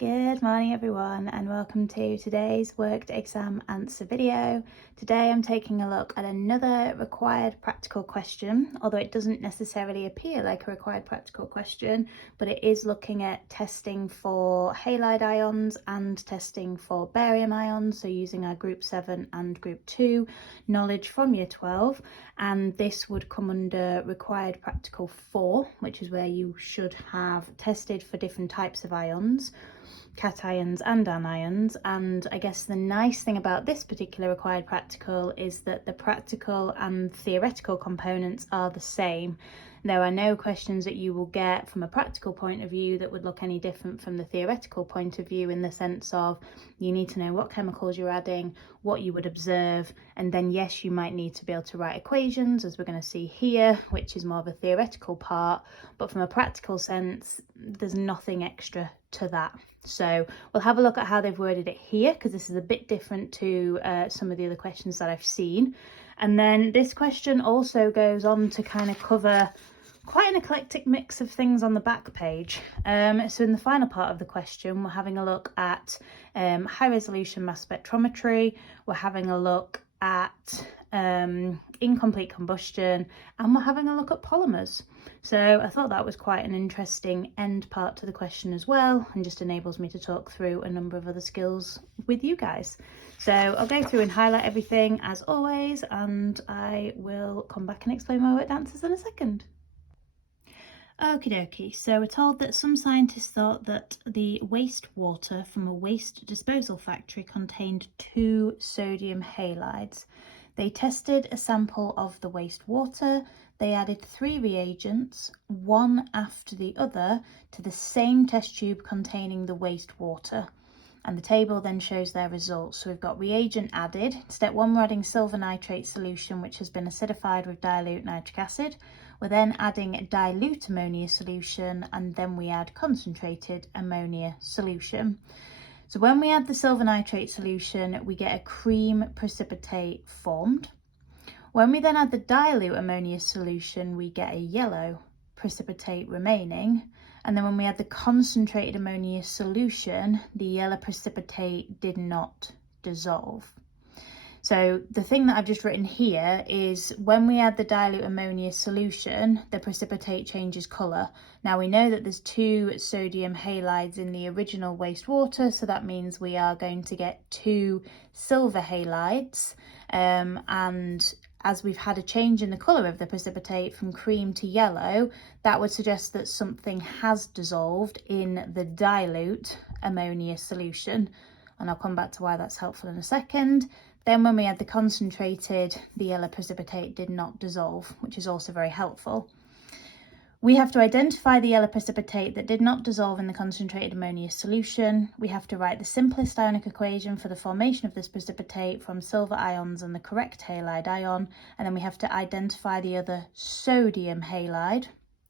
Good morning everyone, and welcome to today's worked exam answer video. Today I'm taking a look at another required practical question, although it doesn't necessarily appear like a required practical question, but it is looking at testing for halide ions and testing for barium ions, so using our group 7 and group 2 knowledge from year 12, and this would come under required practical 4, which is where you should have tested for different types of ions, cations and anions. And I guess the nice thing about this particular required practical is that the practical and theoretical components are the same. There are no questions that you will get from a practical point of view that would look any different from the theoretical point of view, in the sense of you need to know what chemicals you're adding, what you would observe, and then yes, you might need to be able to write equations, as we're going to see here, which is more of a theoretical part, but from a practical sense there's nothing extra to that. So we'll have a look at how they've worded it here, because this is a bit different to some of the other questions that I've seen. And then this question also goes on to kind of cover quite an eclectic mix of things on the back page. So in the final part of the question, we're having a look at high resolution mass spectrometry, we're having a look at incomplete combustion, and we're having a look at polymers. So I thought that was quite an interesting end part to the question as well, and just enables me to talk through a number of other skills with you guys. So I'll go through and highlight everything as always, and I will come back and explain my worked answers in a second. Okie dokie, so we're told that some scientists thought that the wastewater from a waste disposal factory contained 2 sodium halides. They tested a sample of the wastewater, they added 3 reagents, one after the other, to the same test tube containing the wastewater. And the table then shows their results. So we've got reagent added. Step 1, we're adding silver nitrate solution, which has been acidified with dilute nitric acid. We're then adding dilute ammonia solution, and then we add concentrated ammonia solution. So when we add the silver nitrate solution, we get a cream precipitate formed. When we then add the dilute ammonia solution, we get a yellow precipitate remaining. And then when we add the concentrated ammonia solution, the yellow precipitate did not dissolve. So the thing that I've just written here is when we add the dilute ammonia solution, the precipitate changes colour. Now we know that there's 2 sodium halides in the original wastewater, so that means we are going to get 2 silver halides, and as we've had a change in the colour of the precipitate from cream to yellow, that would suggest that something has dissolved in the dilute ammonia solution, and I'll come back to why that's helpful in a second. Then when we add the concentrated, the yellow precipitate did not dissolve, which is also very helpful. We have to identify the yellow precipitate that did not dissolve in the concentrated ammonia solution. We have to write the simplest ionic equation for the formation of this precipitate from silver ions and the correct halide ion, and then we have to identify the other sodium halide.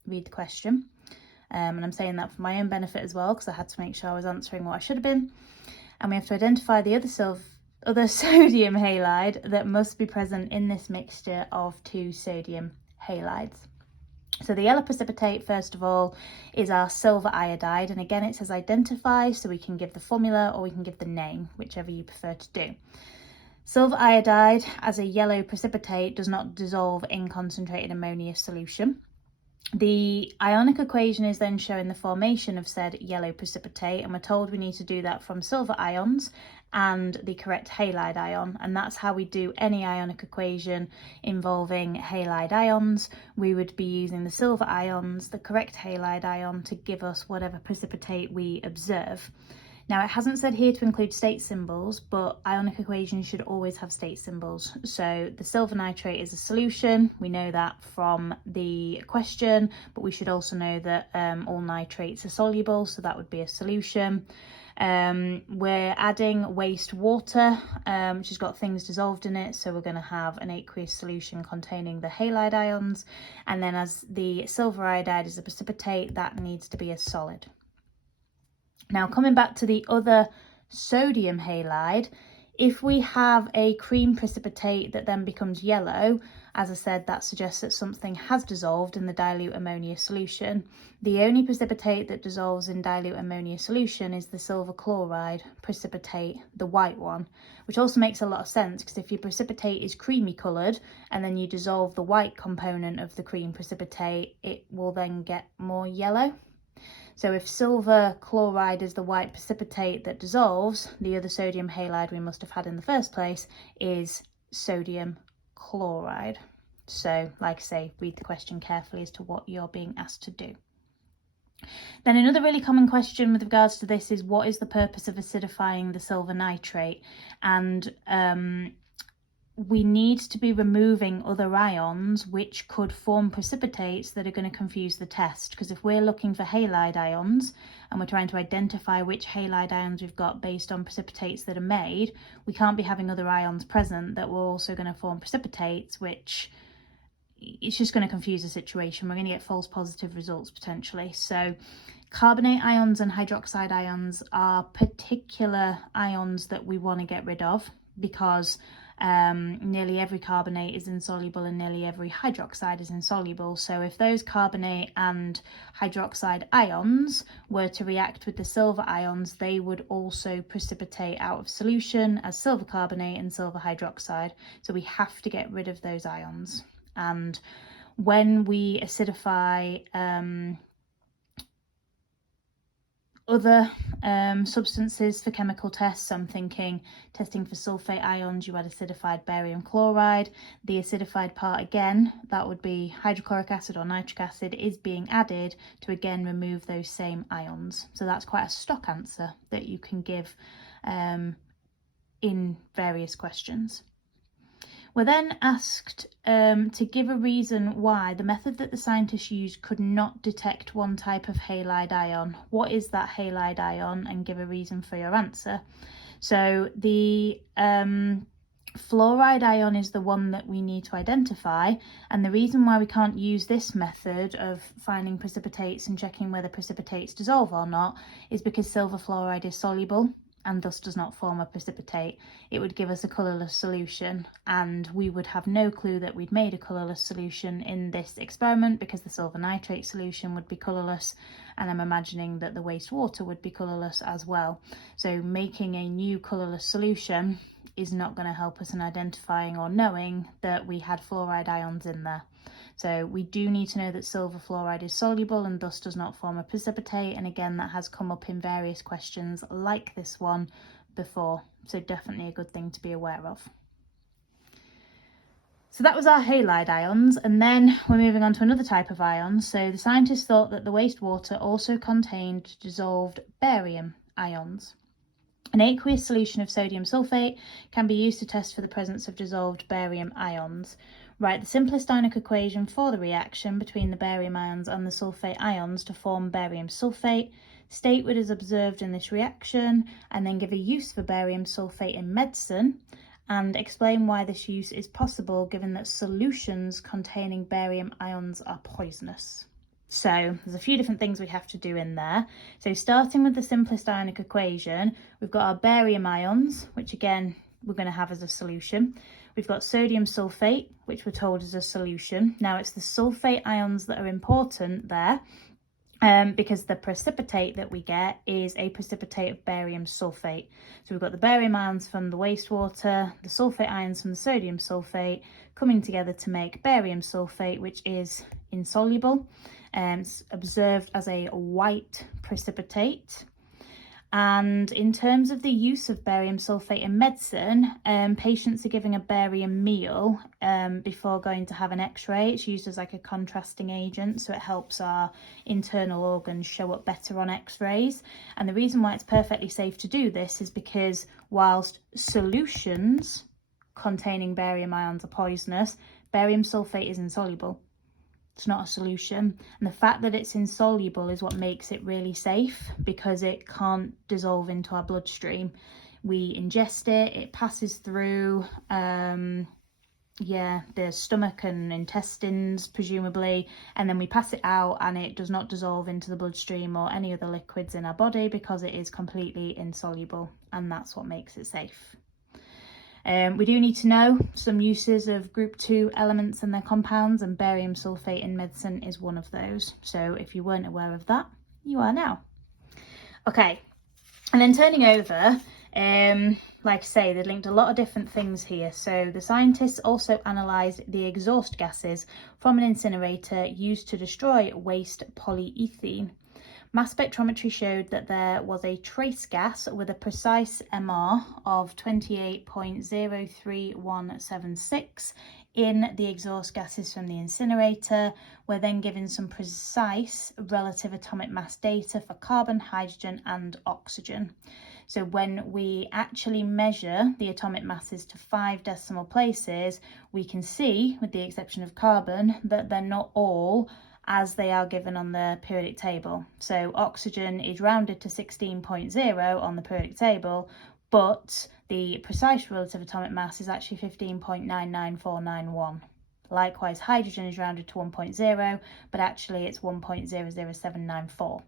Read the question. And I'm saying that for my own benefit as well, because I had to make sure I was answering what I should have been. And we have to identify the other sodium halide that must be present in this mixture of 2 sodium halides. So the yellow precipitate, first of all, is our silver iodide, and again it says identify, so we can give the formula or we can give the name, whichever you prefer to do. Silver iodide as a yellow precipitate does not dissolve in concentrated ammonia solution. The ionic equation is then showing the formation of said yellow precipitate, and we're told we need to do that from silver ions and the correct halide ion, and that's how we do any ionic equation involving halide ions. We would be using the silver ions, the correct halide ion, to give us whatever precipitate we observe. Now, it hasn't said here to include state symbols, but ionic equations should always have state symbols. So the silver nitrate is a solution. We know that from the question, but we should also know that all nitrates are soluble, so that would be a solution. We're adding wastewater, which has got things dissolved in it, so we're going to have an aqueous solution containing the halide ions, and then as the silver iodide is a precipitate, that needs to be a solid. Now, coming back to the other sodium halide, If we have a cream precipitate that then becomes yellow, as I said, that suggests that something has dissolved in the dilute ammonia solution. The only precipitate that dissolves in dilute ammonia solution is the silver chloride precipitate, the white one, which also makes a lot of sense, because if your precipitate is creamy coloured and then you dissolve the white component of the cream precipitate, it will then get more yellow. So if silver chloride is the white precipitate that dissolves, the other sodium halide we must have had in the first place is sodium chloride. So, like I say, read the question carefully as to what you're being asked to do. Then another really common question with regards to this is, what is the purpose of acidifying the silver nitrate? And we need to be removing other ions which could form precipitates that are going to confuse the test, because if we're looking for halide ions and we're trying to identify which halide ions we've got based on precipitates that are made, we can't be having other ions present that were also going to form precipitates, which it's just going to confuse the situation. We're going to get false positive results potentially. So carbonate ions and hydroxide ions are particular ions that we want to get rid of, because nearly every carbonate is insoluble and nearly every hydroxide is insoluble. So if those carbonate and hydroxide ions were to react with the silver ions, they would also precipitate out of solution as silver carbonate and silver hydroxide. So we have to get rid of those ions. And when we acidify other substances for chemical tests, I'm thinking testing for sulfate ions, you add acidified barium chloride. The acidified part, again, that would be hydrochloric acid or nitric acid, is being added to again remove those same ions. So that's quite a stock answer that you can give in various questions. We're then asked to give a reason why the method that the scientists used could not detect one type of halide ion. What is that halide ion? And give a reason for your answer. So the fluoride ion is the one that we need to identify, and the reason why we can't use this method of finding precipitates and checking whether precipitates dissolve or not is because silver fluoride is soluble and thus does not form a precipitate. It would give us a colourless solution, and we would have no clue that we'd made a colourless solution in this experiment, because the silver nitrate solution would be colourless, and I'm imagining that the wastewater would be colourless as well. So making a new colourless solution is not going to help us in identifying or knowing that we had fluoride ions in there. So we do need to know that silver fluoride is soluble and thus does not form a precipitate. And again, that has come up in various questions like this one before. So definitely a good thing to be aware of. So that was our halide ions, and then we're moving on to another type of ions. So the scientists thought that the wastewater also contained dissolved barium ions. An aqueous solution of sodium sulfate can be used to test for the presence of dissolved barium ions. Write the simplest ionic equation for the reaction between the barium ions and the sulfate ions to form barium sulfate. State what is observed in this reaction, and then give a use for barium sulfate in medicine, and explain why this use is possible given that solutions containing barium ions are poisonous. So there's a few different things we have to do in there. So starting with the simplest ionic equation, we've got our barium ions, which again we're going to have as a solution. We've got sodium sulfate, which we're told is a solution. Now it's the sulfate ions that are important there, because the precipitate that we get is a precipitate of barium sulfate. So we've got the barium ions from the wastewater, the sulfate ions from the sodium sulfate coming together to make barium sulfate, which is insoluble and observed as a white precipitate. And in terms of the use of barium sulfate in medicine, patients are given a barium meal before going to have an x-ray. It's used as like a contrasting agent, so it helps our internal organs show up better on x-rays. And the reason why it's perfectly safe to do this is because whilst solutions containing barium ions are poisonous, barium sulfate is insoluble. It's not a solution, and the fact that it's insoluble is what makes it really safe, because it can't dissolve into our bloodstream. We ingest it, it passes through the stomach and intestines presumably, and then we pass it out, and it does not dissolve into the bloodstream or any other liquids in our body because it is completely insoluble, and that's what makes it safe. We do need to know some uses of group 2 elements and their compounds, and barium sulfate in medicine is one of those. So if you weren't aware of that, you are now. Okay, and then turning over, like I say, they linked a lot of different things here. So the scientists also analysed the exhaust gases from an incinerator used to destroy waste polyethylene. Mass spectrometry showed that there was a trace gas with a precise MR of 28.03176 in the exhaust gases from the incinerator. We're then given some precise relative atomic mass data for carbon, hydrogen and oxygen. So when we actually measure the atomic masses to 5 decimal places, we can see, with the exception of carbon, that they're not all as they are given on the periodic table. So oxygen is rounded to 16.0 on the periodic table, but the precise relative atomic mass is actually 15.99491. Likewise, hydrogen is rounded to 1.0, but actually it's 1.00794.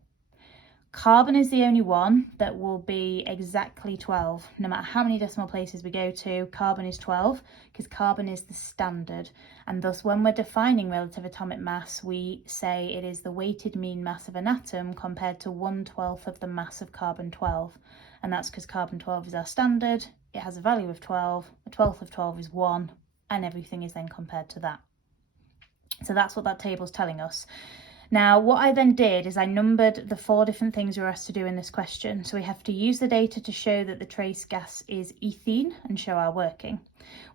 Carbon is the only one that will be exactly 12. No matter how many decimal places we go to, carbon is 12 because carbon is the standard. And thus, when we're defining relative atomic mass, we say it is the weighted mean mass of an atom compared to 1/12 of the mass of carbon-12. And that's because carbon-12 is our standard. It has a value of 12. A 12th of 12 is 1, and everything is then compared to that. So that's what that table's telling us. Now, what I then did is I numbered the 4 different things we were asked to do in this question. So we have to use the data to show that the trace gas is ethene and show our working.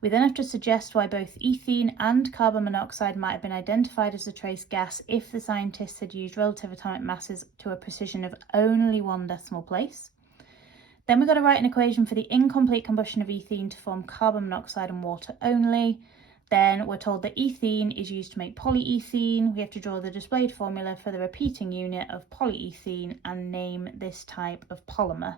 We then have to suggest why both ethene and carbon monoxide might have been identified as a trace gas if the scientists had used relative atomic masses to a precision of only 1 decimal place. Then we've got to write an equation for the incomplete combustion of ethene to form carbon monoxide and water only. Then we're told that ethene is used to make polyethylene. We have to draw the displayed formula for the repeating unit of polyethylene and name this type of polymer.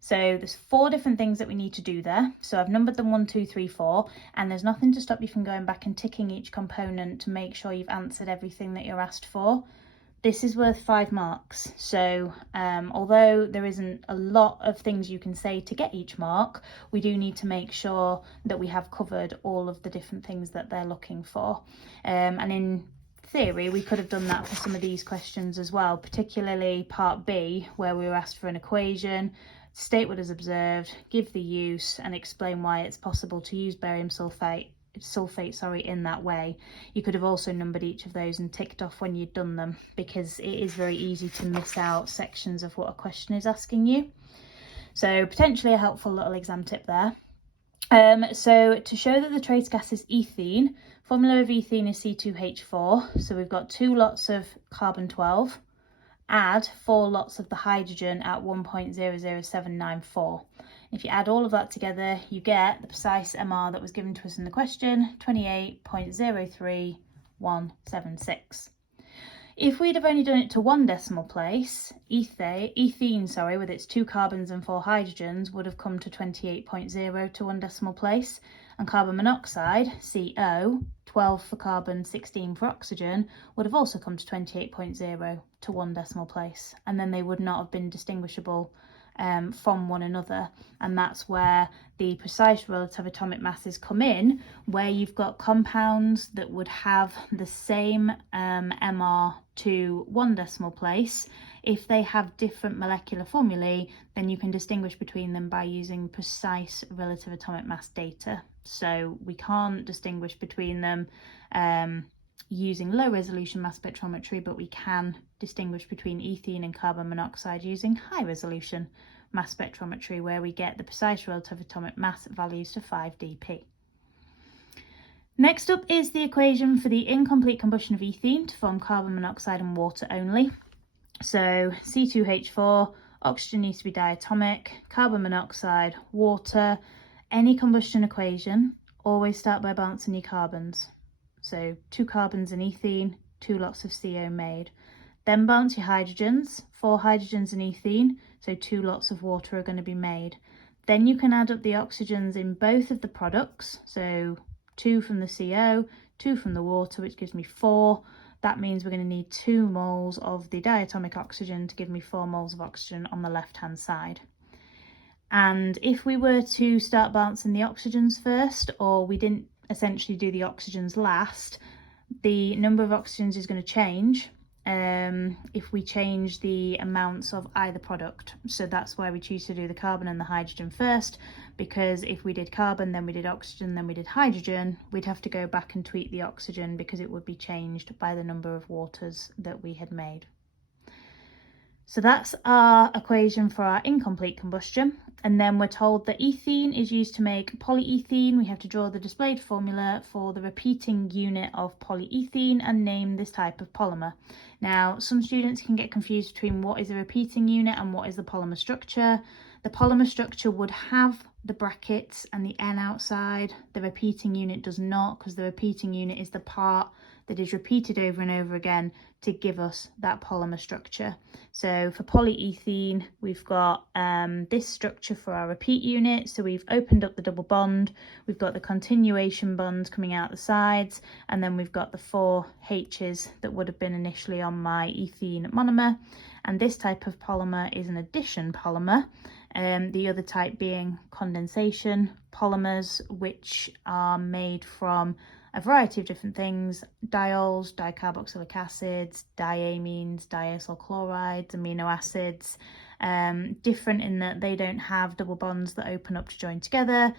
So there's 4 different things that we need to do there. So I've numbered them 1, 2, 3, 4, and there's nothing to stop you from going back and ticking each component to make sure you've answered everything that you're asked for. This is worth 5 marks, so although there isn't a lot of things you can say to get each mark, we do need to make sure that we have covered all of the different things that they're looking for. And in theory, we could have done that for some of these questions as well, particularly part B, where we were asked for an equation, state what is observed, give the use, and explain why it's possible to use barium sulfate in that way. You could have also numbered each of those and ticked off when you'd done them, because it is very easy to miss out sections of what a question is asking you. So potentially a helpful little exam tip there. So to show that the trace gas is ethene, formula of ethene is C2H4. So we've got 2 lots of carbon-12, add 4 lots of the hydrogen at 1.00794. If you add all of that together, you get the precise MR that was given to us in the question, 28.03176. If we'd have only done it to 1 decimal place, ethene, with its 2 carbons and 4 hydrogens would have come to 28.0 to 1 decimal place, and carbon monoxide, CO, 12 for carbon, 16 for oxygen, would have also come to 28.0 to 1 decimal place, and then they would not have been distinguishable from one another. And that's where the precise relative atomic masses come in, where you've got compounds that would have the same MR to 1 decimal place. If they have different molecular formulae, then you can distinguish between them by using precise relative atomic mass data. So we can't distinguish between them using low resolution mass spectrometry, but we can distinguish between ethene and carbon monoxide using high resolution mass spectrometry, where we get the precise relative atomic mass values to 5 dp. Next up is the equation for the incomplete combustion of ethene to form carbon monoxide and water only. So C2H4, oxygen needs to be diatomic, carbon monoxide, water. Any combustion equation, always start by balancing your carbons. So 2 carbons in ethene, 2 lots of CO made. Then balance your hydrogens, 4 hydrogens in ethene, so 2 lots of water are going to be made. Then you can add up the oxygens in both of the products, so 2 from the CO, 2 from the water, which gives me 4. That means we're going to need 2 moles of the diatomic oxygen to give me 4 moles of oxygen on the left hand side. And if we were to start balancing the oxygens first, or we didn't essentially do the oxygens last, the number of oxygens is going to change if we change the amounts of either product. So that's why we choose to do the carbon and the hydrogen first, because if we did carbon, then we did oxygen, then we did hydrogen, we'd have to go back and tweak the oxygen because it would be changed by the number of waters that we had made. So that's our equation for our incomplete combustion. And then we're told that ethene is used to make polyethene. We have to draw the displayed formula for the repeating unit of polyethene and name this type of polymer. Now, some students can get confused between what is a repeating unit and what is the polymer structure. The polymer structure would have the brackets and the N outside. The repeating unit does not, because the repeating unit is the part that is repeated over and over again to give us that polymer structure. So for polyethene, we've got this structure for our repeat unit. So we've opened up the double bond, we've got the continuation bonds coming out the sides, and then we've got the 4 H's that would have been initially on my ethene monomer. And this type of polymer is an addition polymer. The other type being condensation polymers, which are made from a variety of different things: diols, dicarboxylic acids, diamines, diacyl chlorides, amino acids. Different in that they don't have double bonds that open up to join together.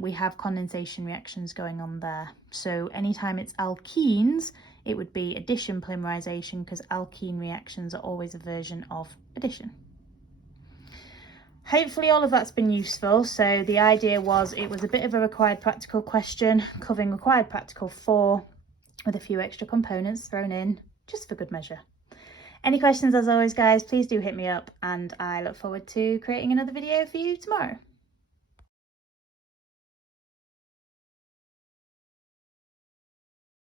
We have condensation reactions going on there. So anytime it's alkenes, it would be addition polymerization, because alkene reactions are always a version of addition. Hopefully all of that's been useful. So the idea was, it was a bit of a required practical question covering required practical 4 with a few extra components thrown in just for good measure. Any questions, as always guys, please do hit me up, and I look forward to creating another video for you tomorrow.